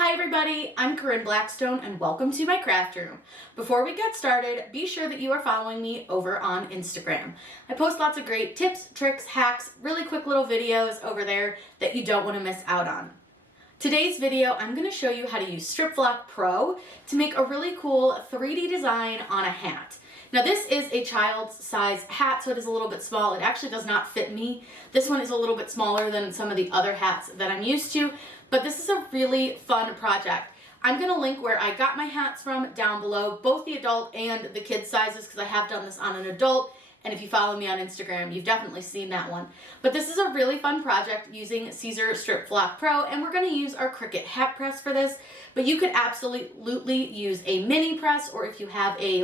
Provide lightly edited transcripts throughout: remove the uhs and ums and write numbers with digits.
Hi everybody, I'm Corinne Blackstone and welcome to my craft room. Before we get started, be sure that you are following me over on Instagram. I post lots of great tips, tricks, hacks, really quick little videos over there that you don't want to miss out on. Today's video, I'm going to show you how to use Strip Flock Pro to make a really cool 3D design on a hat. Now this is a child's size hat, so it is a little bit small. It actually does not fit me. This one is a little bit smaller than some of the other hats that I'm used to, but this is a really fun project. I'm going to link where I got my hats from down below, both the adult and the kid sizes, because I have done this on an adult. And if you follow me on Instagram, you've definitely seen that one. But this is a really fun project using Siser Strip Flock Pro, and we're going to use our Cricut Hat Press for this. But you could absolutely use a mini press, or if you have a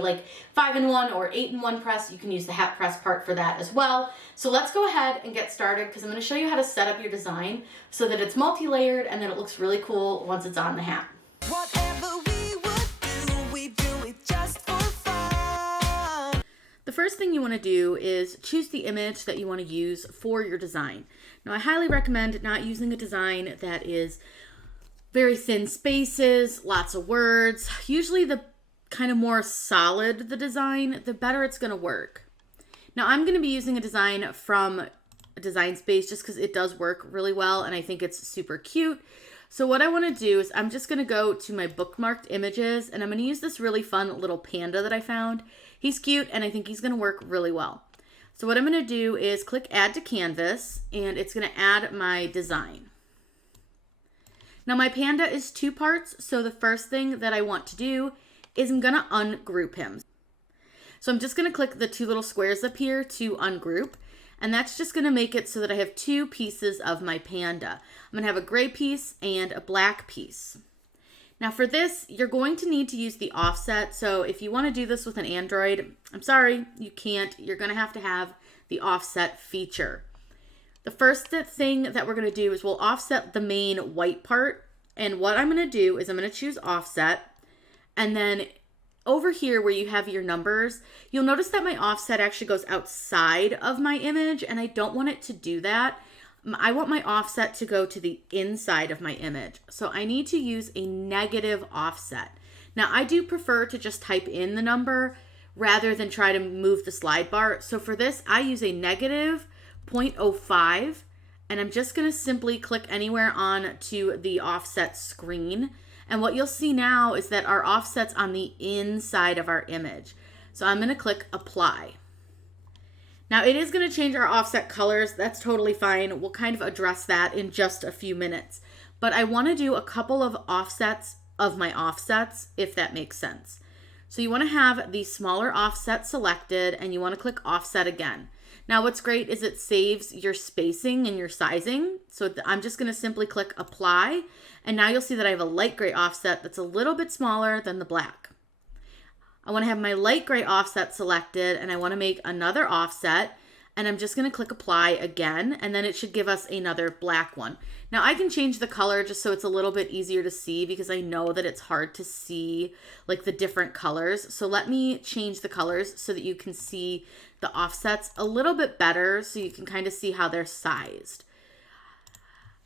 5-in-1 or 8-in-1 press, you can use the hat press part for that as well. So let's go ahead and get started, because I'm going to show you how to set up your design so that it's multi-layered and that it looks really cool once it's on the hat. Whatever we do it just for fun. The first thing you want to do is choose the image that you want to use for your design. Now, I highly recommend not using a design that is very thin spaces, lots of words. Usually the kind of more solid the design, the better it's going to work. Now, I'm going to be using a design from Design Space just because it does work really well and I think it's super cute. So what I want to do is I'm just going to go to my bookmarked images and I'm going to use this really fun little panda that I found. He's cute and I think he's going to work really well. So what I'm going to do is click Add to Canvas and it's going to add my design. Now my panda is 2 parts, so the first thing that I want to do is I'm going to ungroup him. So I'm just going to click the 2 little squares up here to ungroup. And that's just going to make it so that I have 2 pieces of my panda. I'm going to have a gray piece and a black piece. Now for this, you're going to need to use the offset. So if you want to do this with an Android, I'm sorry, you can't. You're going to have the offset feature. The first thing that we're going to do is we'll offset the main white part. And what I'm going to do is I'm going to choose offset. And then over here where you have your numbers, you'll notice that my offset actually goes outside of my image, and I don't want it to do that. I want my offset to go to the inside of my image. So I need to use a negative offset. Now I do prefer to just type in the number rather than try to move the slide bar. So for this, I use a negative 0.05, and I'm just going to simply click anywhere on to the offset screen. And what you'll see now is that our offset's on the inside of our image. So I'm going to click Apply. Now it is going to change our offset colors. That's totally fine. We'll kind of address that in just a few minutes. But I want to do a couple of offsets of my offsets, if that makes sense. So you want to have the smaller offset selected and you want to click Offset again. Now what's great is it saves your spacing and your sizing. So I'm just going to simply click Apply. And now you'll see that I have a light gray offset that's a little bit smaller than the black. I want to have my light gray offset selected and I want to make another offset. And I'm just going to click Apply again. And then it should give us another black one. Now I can change the color just so it's a little bit easier to see because I know that it's hard to see the different colors. So let me change the colors so that you can see the offsets a little bit better so you can kind of see how they're sized.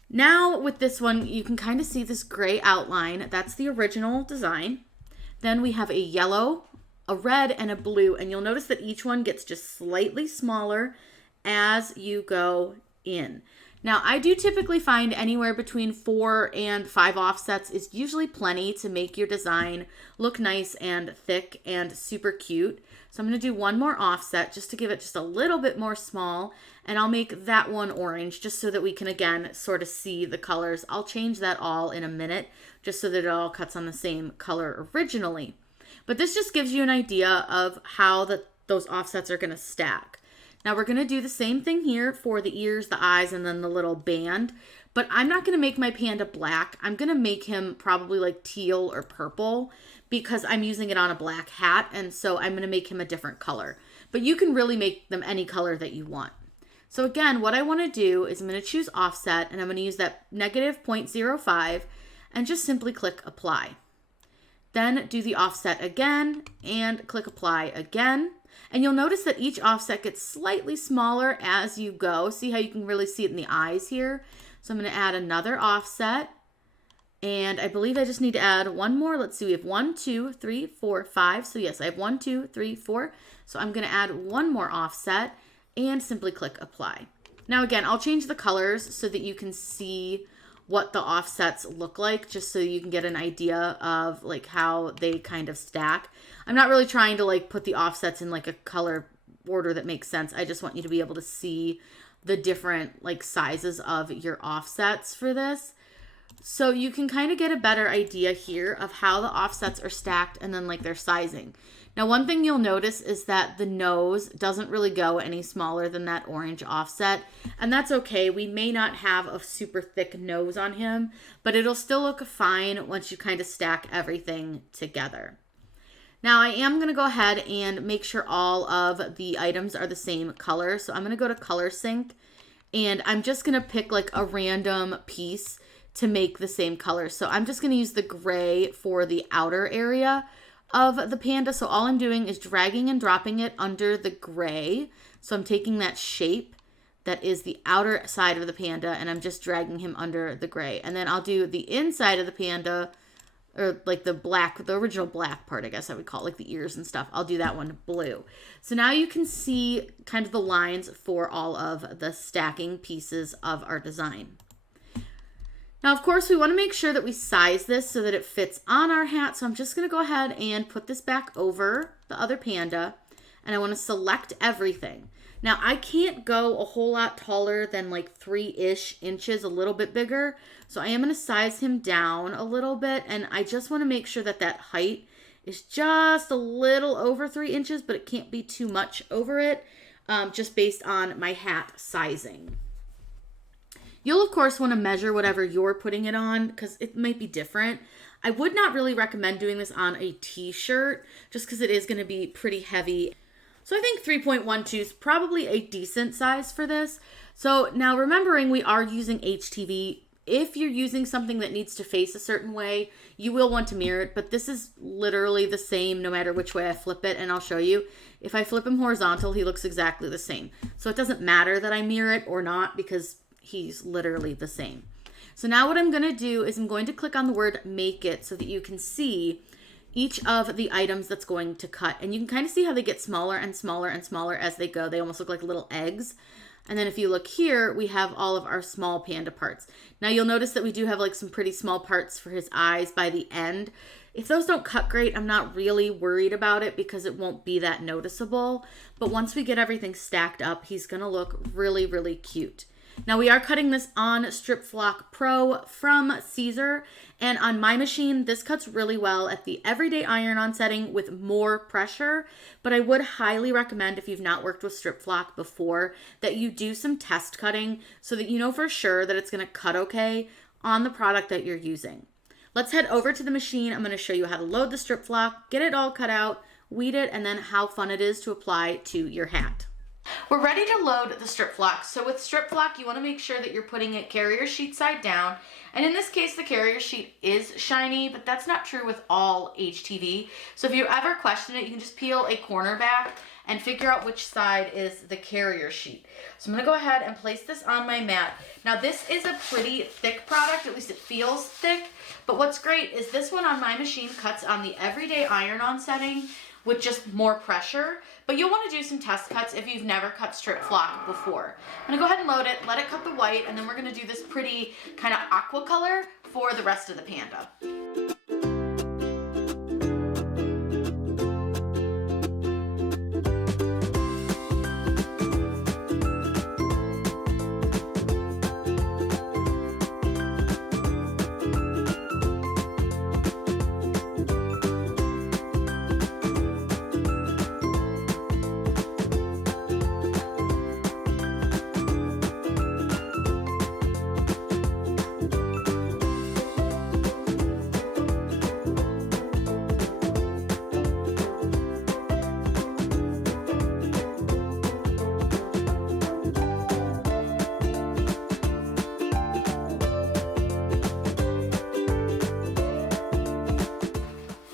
Now with this one, you can kind of see this gray outline. That's the original design. Then we have a yellow, a red, and a blue. And you'll notice that each one gets just slightly smaller as you go in. Now, I do typically find anywhere between 4 and 5 offsets is usually plenty to make your design look nice and thick and super cute. So I'm going to do one more offset just to give it just a little bit more small. And I'll make that one orange just so that we can, again, sort of see the colors. I'll change that all in a minute just so that it all cuts on the same color originally. But this just gives you an idea of how those offsets are going to stack. Now we're going to do the same thing here for the ears, the eyes, and then the little band. But I'm not going to make my panda black. I'm going to make him probably teal or purple because I'm using it on a black hat. And so I'm going to make him a different color. But you can really make them any color that you want. So again, what I want to do is I'm going to choose offset and I'm going to use that negative 0.05 and just simply click Apply. Then do the offset again and click Apply again. And you'll notice that each offset gets slightly smaller as you go. See how you can really see it in the eyes here? So I'm going to add another offset, And I believe I just need to add one more. Let's see, we have 1, 2, 3, 4, 5. So yes, I have 1, 2, 3, 4. So I'm going to add one more offset and simply click apply. Now again, I'll change the colors so that you can see what the offsets look like, just so you can get an idea of like how they kind of stack. I'm not really trying to like put the offsets in like a color order that makes sense. I just want you to be able to see the different like sizes of your offsets for this. So you can kind of get a better idea here of how the offsets are stacked and then like their sizing. Now, one thing you'll notice is that the nose doesn't really go any smaller than that orange offset, and that's okay. We may not have a super thick nose on him, but it'll still look fine once you kind of stack everything together. Now, I am going to go ahead and make sure all of the items are the same color. So I'm going to go to Color Sync, and I'm just going to pick like a random piece to make the same color. So I'm just going to use the gray for the outer area of the panda. So all I'm doing is dragging and dropping it under the gray. So I'm taking that shape that is the outer side of the panda and I'm just dragging him under the gray. And then I'll do the inside of the panda, or like the black, the original black part, I guess I would call it, like the ears and stuff. I'll do that one blue. So now you can see kind of the lines for all of the stacking pieces of our design. Now, of course, we want to make sure that we size this so that it fits on our hat. So I'm just going to go ahead and put this back over the other panda, and I want to select everything. Now, I can't go a whole lot taller than like 3-ish inches, a little bit bigger. So I am going to size him down a little bit, and I just want to make sure that that height is just a little over 3 inches, but it can't be too much over it, just based on my hat sizing. You'll, of course, want to measure whatever you're putting it on because it might be different. I would not really recommend doing this on a t-shirt just because it is going to be pretty heavy. So I think 3.12 is probably a decent size for this. So now remembering we are using HTV, if you're using something that needs to face a certain way, you will want to mirror it, but this is literally the same no matter which way I flip it, and I'll show you. If I flip him horizontal, he looks exactly the same. So it doesn't matter that I mirror it or not because he's literally the same. So now what I'm going to do is I'm going to click on the word make it so that you can see each of the items that's going to cut. And you can kind of see how they get smaller and smaller and smaller as they go. They almost look like little eggs. And then if you look here, we have all of our small panda parts. Now you'll notice that we do have like some pretty small parts for his eyes by the end. If those don't cut great, I'm not really worried about it because it won't be that noticeable. But once we get everything stacked up, he's going to look really, really cute. Now we are cutting this on Strip Flock Pro from Siser, and on my machine, this cuts really well at the everyday iron-on setting with more pressure, but I would highly recommend, if you've not worked with Strip Flock before, that you do some test cutting so that you know for sure that it's going to cut okay on the product that you're using. Let's head over to the machine. I'm going to show you how to load the Strip Flock, get it all cut out, weed it, and then how fun it is to apply to your hat. We're ready to load the Strip Flock. So with Strip Flock, you want to make sure that you're putting it carrier sheet side down. And in this case, the carrier sheet is shiny, but that's not true with all HTV. So if you ever question it, you can just peel a corner back and figure out which side is the carrier sheet. So I'm going to go ahead and place this on my mat. Now this is a pretty thick product, at least it feels thick. But what's great is this one on my machine cuts on the everyday iron-on setting with just more pressure, but you'll want to do some test cuts if you've never cut Strip Flock before. I'm going to go ahead and load it, let it cut the white, and then we're going to do this pretty kind of aqua color for the rest of the panda.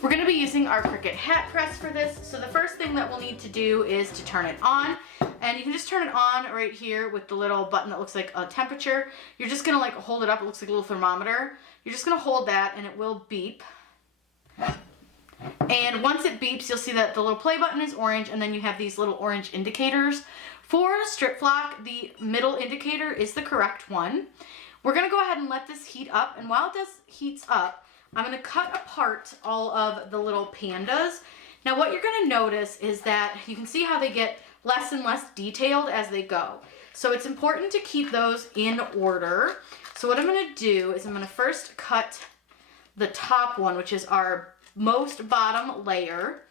We're going to be using our Cricut Hat Press for this. So the first thing that we'll need to do is to turn it on. And you can just turn it on right here with the little button that looks like a temperature. You're just going to like hold it up. It looks like a little thermometer. you're just gonna hold that and it will beep. And once it beeps, you'll see that the little play button is orange, and then you have these little orange indicators. For strip flock, the middle indicator is the correct one. We're gonna go ahead and let this heat up, and while this heats up, I'm gonna cut apart all of the little pandas. Now what you're gonna notice is that you can see how they get less and less detailed as they go. So it's important to keep those in order. So what I'm gonna do is I'm gonna first cut the top one, which is our most bottom layer,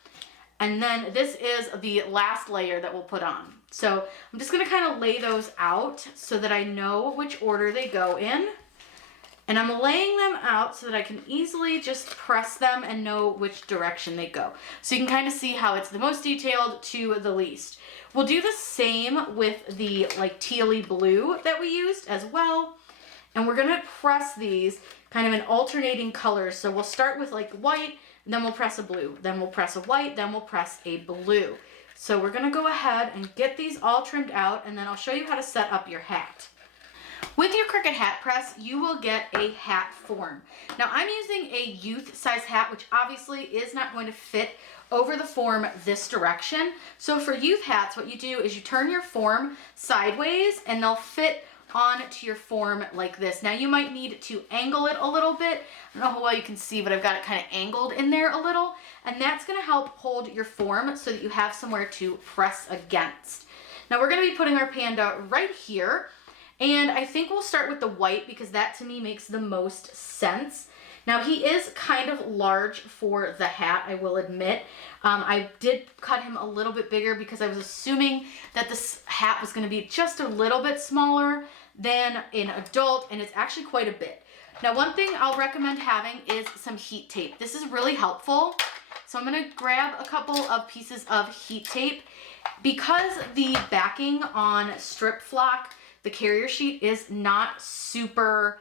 and then this is the last layer that we'll put on. So I'm just gonna kind of lay those out so that I know which order they go in, and I'm laying them out so that I can easily just press them and know which direction they go. So you can kind of see how it's the most detailed to the least. We'll do the same with the like tealy blue that we used as well, and we're gonna press these kind of in alternating colors. So we'll start with like white, then we'll press a blue, then we'll press a white, then we'll press a blue. So we're gonna go ahead and get these all trimmed out, and then I'll show you how to set up your hat. With your Cricut Hat Press, you will get a hat form. Now I'm using a youth size hat, which obviously is not going to fit over the form this direction. So for youth hats, what you do is you turn your form sideways and they'll fit onto your form like this. Now you might need to angle it a little bit. I don't know how well you can see, but I've got it kind of angled in there a little, and that's gonna help hold your form so that you have somewhere to press against. Now we're gonna be putting our panda right here, and I think we'll start with the white because that to me makes the most sense. Now he is kind of large for the hat, I will admit. I did cut him a little bit bigger because I was assuming that this hat was gonna be just a little bit smaller than an adult, and it's actually quite a bit. Now one thing I'll recommend having is some heat tape. This is really helpful. So I'm gonna grab a couple of pieces of heat tape. Because the backing on Strip Flock, the carrier sheet, is not super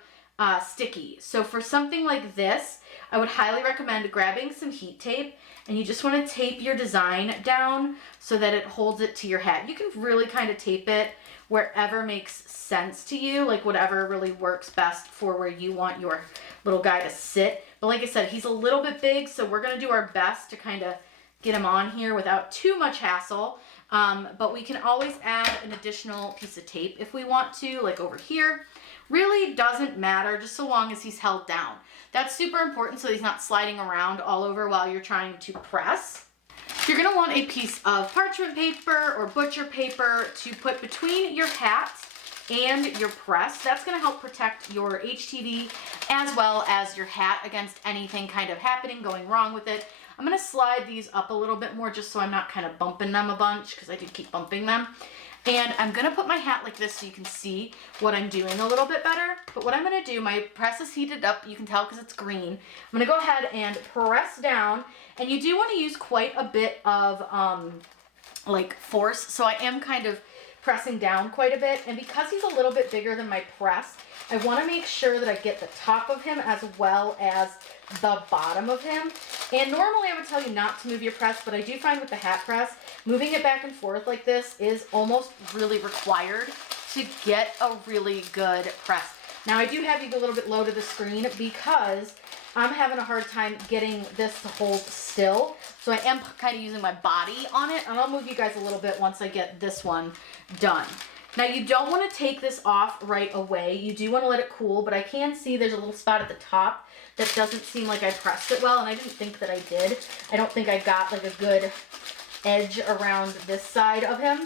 sticky. So for something like this, I would highly recommend grabbing some heat tape, and you just want to tape your design down so that it holds it to your hat. You can really kind of tape it wherever makes sense to you, like whatever really works best for where you want your little guy to sit. But like I said, he's a little bit big, so we're going to do our best to kind of get him on here without too much hassle. But we can always add an additional piece of tape if we want to, like over here. Really doesn't matter, just so long as he's held down. That's super important so he's not sliding around all over while you're trying to press. You're gonna want a piece of parchment paper or butcher paper to put between your hat and your press. That's gonna help protect your HTV as well as your hat against anything kind of happening, going wrong with it. I'm gonna slide these up a little bit more just so I'm not kind of bumping them a bunch, because I do keep bumping them. And I'm gonna put my hat like this so you can see what I'm doing a little bit better. But what I'm gonna do, my press is heated up, you can tell because it's green. I'm gonna go ahead and press down, and you do wanna use quite a bit of like force. So I am kind of pressing down quite a bit, and because he's a little bit bigger than my press, I wanna make sure that I get the top of him as well as the bottom of him. And normally I would tell you not to move your press, but I do find with the hat press, moving it back and forth like this is almost really required to get a really good press. Now I do have you a little bit low to the screen because I'm having a hard time getting this to hold still. So I am kind of using my body on it, and I'll move you guys a little bit once I get this one done. Now you don't want to take this off right away. You do want to let it cool, but I can see there's a little spot at the top that doesn't seem like I pressed it well, and I didn't think that I did. I don't think I got like a good edge around this side of him.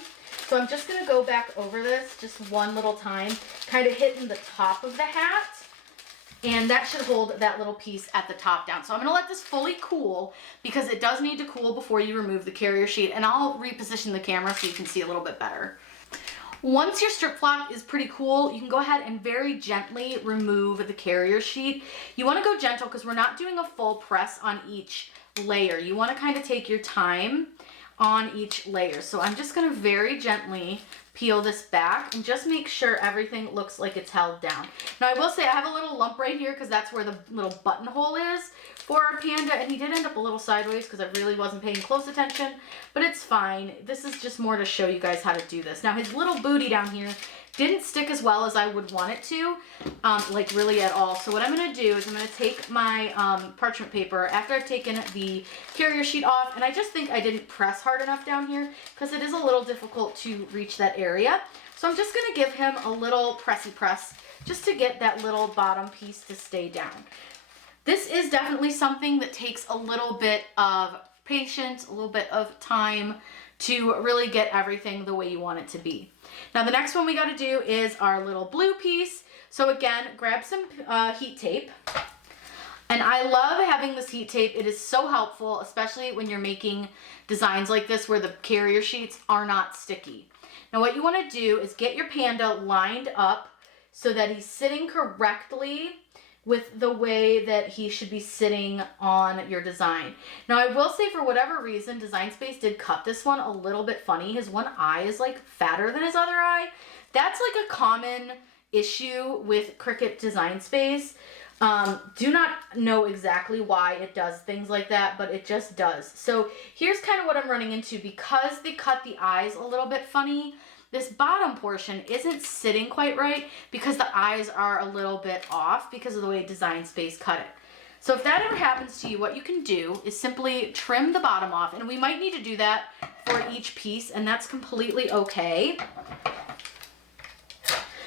So I'm just going to go back over this just one little time, kind of hitting the top of the hat, and that should hold that little piece at the top down. So I'm going to let this fully cool because it does need to cool before you remove the carrier sheet, and I'll reposition the camera so you can see a little bit better. Once your strip flock is pretty cool, you can go ahead and very gently remove the carrier sheet. You want to go gentle because we're not doing a full press on each layer. You want to kind of take your time on each layer. So I'm just going to very gently peel this back and just make sure everything looks like it's held down. Now I will say I have a little lump right here because that's where the little buttonhole is for our panda, and he did end up a little sideways because I really wasn't paying close attention, but it's fine. This is just more to show you guys how to do this. Now his little booty down here didn't stick as well as I would want it to, like really at all. So what I'm gonna do is I'm gonna take my parchment paper after I've taken the carrier sheet off, and I just think I didn't press hard enough down here because it is a little difficult to reach that area. So I'm just gonna give him a little pressy press just to get that little bottom piece to stay down. This is definitely something that takes a little bit of patience, a little bit of time to really get everything the way you want it to be. Now the next one we got to do is our little blue piece. So again, grab some heat tape. And I love having this heat tape. It is so helpful, especially when you're making designs like this where the carrier sheets are not sticky. Now what you want to do is get your panda lined up so that he's sitting correctly with the way that he should be sitting on your design. Now I will say, for whatever reason, Design Space did cut this one a little bit funny. His one eye is like fatter than his other eye. That's like a common issue with Cricut Design Space. Do not know exactly why it does things like that, but it just does. So here's kind of what I'm running into. Because they cut the eyes a little bit funny, this bottom portion isn't sitting quite right because the eyes are a little bit off because of the way Design Space cut it. So if that ever happens to you, what you can do is simply trim the bottom off, and we might need to do that for each piece, and that's completely okay.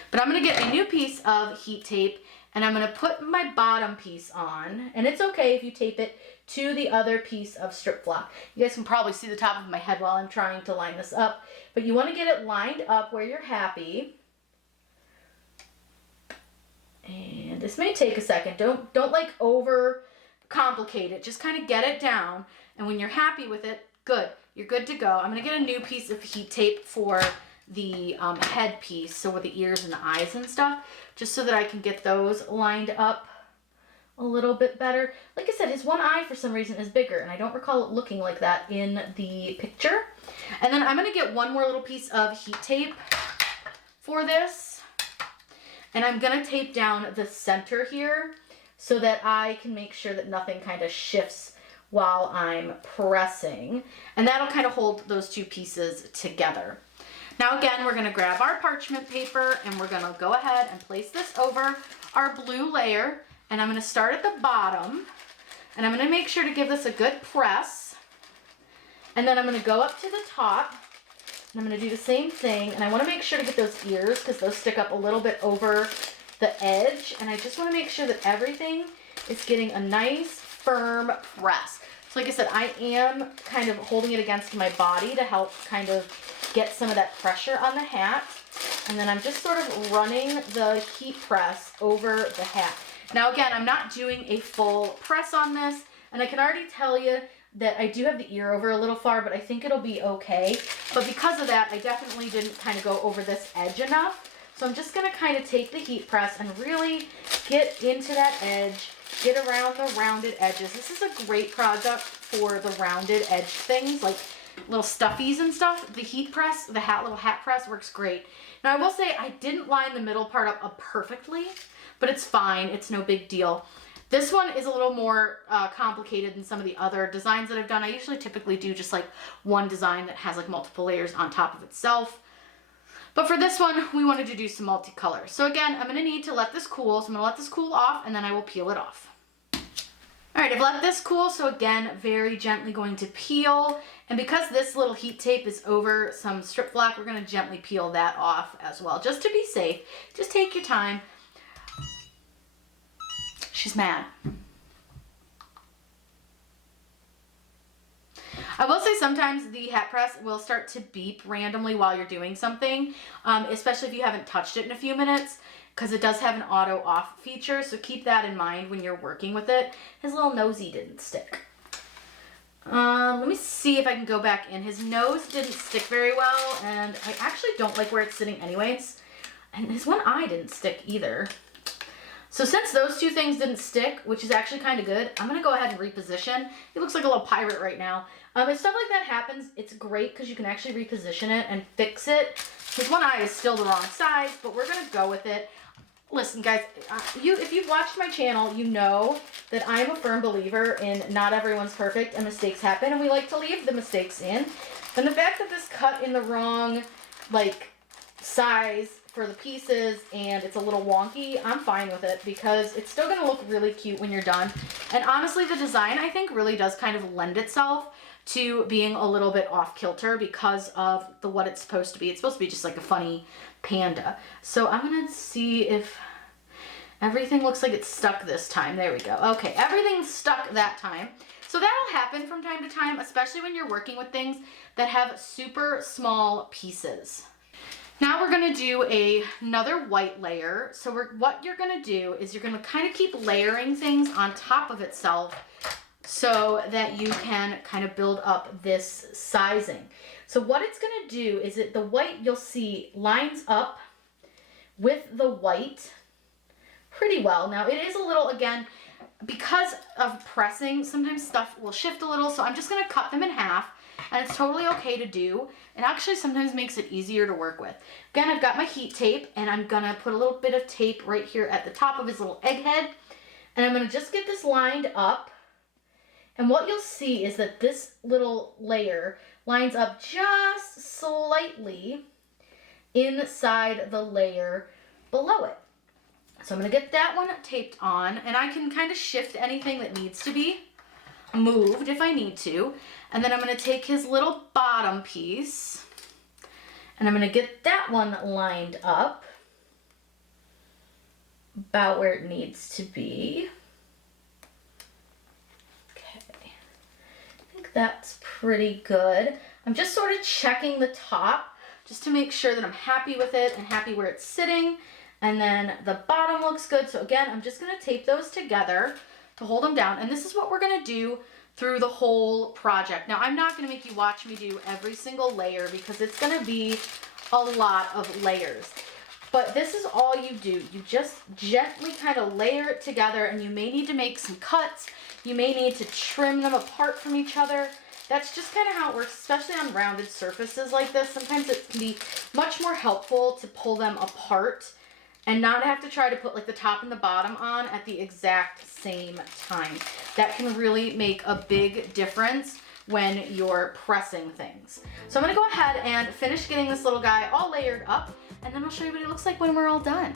But I'm gonna get a new piece of heat tape, and I'm gonna put my bottom piece on, and it's okay if you tape it to the other piece of strip flock. You guys can probably see the top of my head while I'm trying to line this up, but you wanna get it lined up where you're happy. And this may take a second. Don't like over complicate it. Just kind of get it down, and when you're happy with it, good. You're good to go. I'm gonna get a new piece of heat tape for the head piece, so with the ears and the eyes and stuff, just so that I can get those lined up a little bit better. Like I said, his one eye for some reason is bigger, and I don't recall it looking like that in the picture. And then I'm gonna get one more little piece of heat tape for this, and I'm gonna tape down the center here so that I can make sure that nothing kind of shifts while I'm pressing, and that'll kind of hold those two pieces together. Now again, we're gonna grab our parchment paper and we're gonna go ahead and place this over our blue layer, and I'm gonna start at the bottom, and I'm gonna make sure to give this a good press, and then I'm gonna go up to the top, and I'm gonna do the same thing, and I wanna make sure to get those ears because those stick up a little bit over the edge, and I just wanna make sure that everything is getting a nice firm press. So like I said, I am kind of holding it against my body to help kind of get some of that pressure on the hat. And then I'm just sort of running the heat press over the hat. Now again, I'm not doing a full press on this, and I can already tell you that I do have the ear over a little far, but I think it'll be okay. But because of that, I definitely didn't kind of go over this edge enough. So I'm just gonna kind of take the heat press and really get into that edge, get around the rounded edges. This is a great product for the rounded edge things, like little stuffies and stuff. The heat press, the little hat press works great. Now I will say I didn't line the middle part up perfectly, but it's fine. It's no big deal. This one is a little more complicated than some of the other designs that I've done. I usually typically do just like one design that has like multiple layers on top of itself. But for this one, we wanted to do some multicolor. So again, I'm gonna need to let this cool. So I'm gonna let this cool off, and then I will peel it off. All right, I've let this cool, so again, very gently going to peel. And because this little heat tape is over some strip flock, we're gonna gently peel that off as well, just to be safe. Just take your time. She's mad. I will say sometimes the hat press will start to beep randomly while you're doing something, especially if you haven't touched it in a few minutes, because it does have an auto off feature, so keep that in mind when you're working with it. His little nosy didn't stick. Let me see if I can go back in. His nose didn't stick very well, and I actually don't like where it's sitting anyways. And his one eye didn't stick either. So since those two things didn't stick, which is actually kind of good, I'm going to go ahead and reposition. He looks like a little pirate right now. If stuff like that happens, it's great because you can actually reposition it and fix it. His one eye is still the wrong size, but we're going to go with it. Listen, guys, if you've watched my channel, you know that I'm a firm believer in not everyone's perfect and mistakes happen, and we like to leave the mistakes in. And the fact that this cut in the wrong, like, size for the pieces and it's a little wonky, I'm fine with it because it's still gonna look really cute when you're done. And honestly, the design I think really does kind of lend itself to being a little bit off kilter because of what it's supposed to be. It's supposed to be just like a funny panda. So I'm gonna see if everything looks like it's stuck this time. There we go. Okay, everything's stuck that time. So that'll happen from time to time, especially when you're working with things that have super small pieces. Now we're gonna do another white layer. So what you're gonna do is you're gonna kind of keep layering things on top of itself so that you can kind of build up this sizing. So what it's gonna do is the white you'll see lines up with the white pretty well. Now it is a little, again, because of pressing, sometimes stuff will shift a little, so I'm just gonna cut them in half, and it's totally okay to do. It actually sometimes makes it easier to work with. Again, I've got my heat tape, and I'm gonna put a little bit of tape right here at the top of his little egg head, and I'm gonna just get this lined up, and what you'll see is that this little layer lines up just slightly inside the layer below it. So I'm gonna get that one taped on, and I can kind of shift anything that needs to be moved if I need to. And then I'm gonna take his little bottom piece, and I'm gonna get that one lined up about where it needs to be. Okay, I think that's pretty good. I'm just sort of checking the top just to make sure that I'm happy with it and happy where it's sitting. And then the bottom looks good. So again, I'm just gonna tape those together to hold them down. And this is what we're gonna do through the whole project. Now, I'm not gonna make you watch me do every single layer because it's gonna be a lot of layers. But this is all you do. You just gently kind of layer it together, and you may need to make some cuts. You may need to trim them apart from each other. That's just kind of how it works, especially on rounded surfaces like this. Sometimes it can be much more helpful to pull them apart and not have to try to put like the top and the bottom on at the exact same time. That can really make a big difference when you're pressing things. So I'm gonna go ahead and finish getting this little guy all layered up, and then I'll show you what he looks like when we're all done.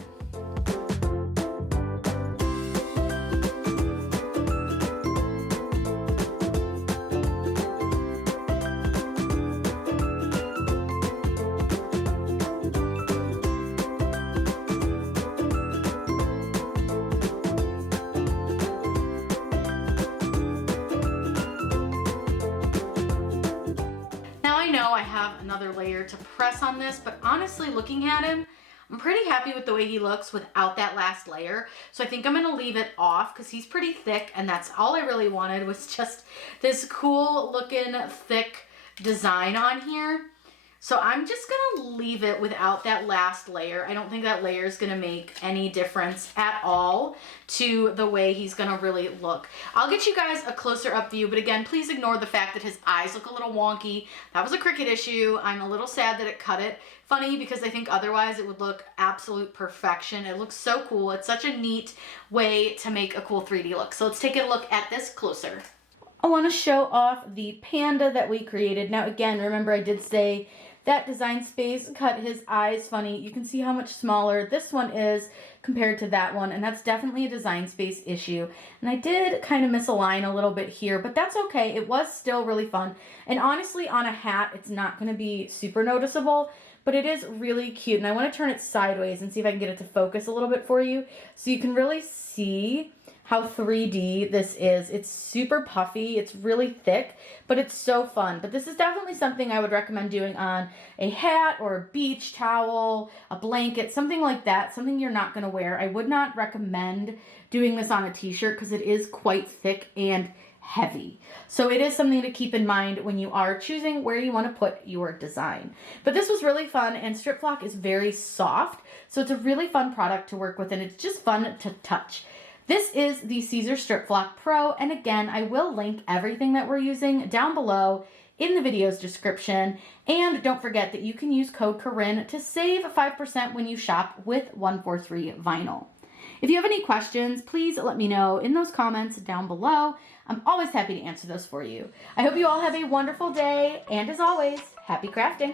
I have another layer to press on this, but honestly, looking at him, I'm pretty happy with the way he looks without that last layer. So I think I'm gonna leave it off because he's pretty thick, and that's all I really wanted was just this cool looking thick design on here. So I'm just gonna leave it without that last layer. I don't think that layer is gonna make any difference at all to the way he's gonna really look. I'll get you guys a closer up view, but again, please ignore the fact that his eyes look a little wonky. That was a Cricut issue. I'm a little sad that it cut it. Funny, because I think otherwise it would look absolute perfection. It looks so cool. It's such a neat way to make a cool 3D look. So let's take a look at this closer. I wanna show off the panda that we created. Now again, remember I did say that design space cut his eyes funny. You can see how much smaller this one is compared to that one, and that's definitely a design space issue. And I did kind of misalign a little bit here, but that's okay. It was still really fun. And honestly, on a hat, it's not gonna be super noticeable, but it is really cute. And I wanna turn it sideways and see if I can get it to focus a little bit for you so you can really see how 3D this is. It's super puffy, it's really thick, but it's so fun. But this is definitely something I would recommend doing on a hat or a beach towel, a blanket, something like that, something you're not gonna wear. I would not recommend doing this on a t-shirt because it is quite thick and heavy. So it is something to keep in mind when you are choosing where you want to put your design. But this was really fun, and Strip Flock is very soft, so it's a really fun product to work with, and it's just fun to touch. This is the Siser Strip Flock Pro, and again, I will link everything that we're using down below in the video's description. And don't forget that you can use code Corinne to save 5% when you shop with 143 Vinyl. If you have any questions, please let me know in those comments down below. I'm always happy to answer those for you. I hope you all have a wonderful day, and as always, happy crafting.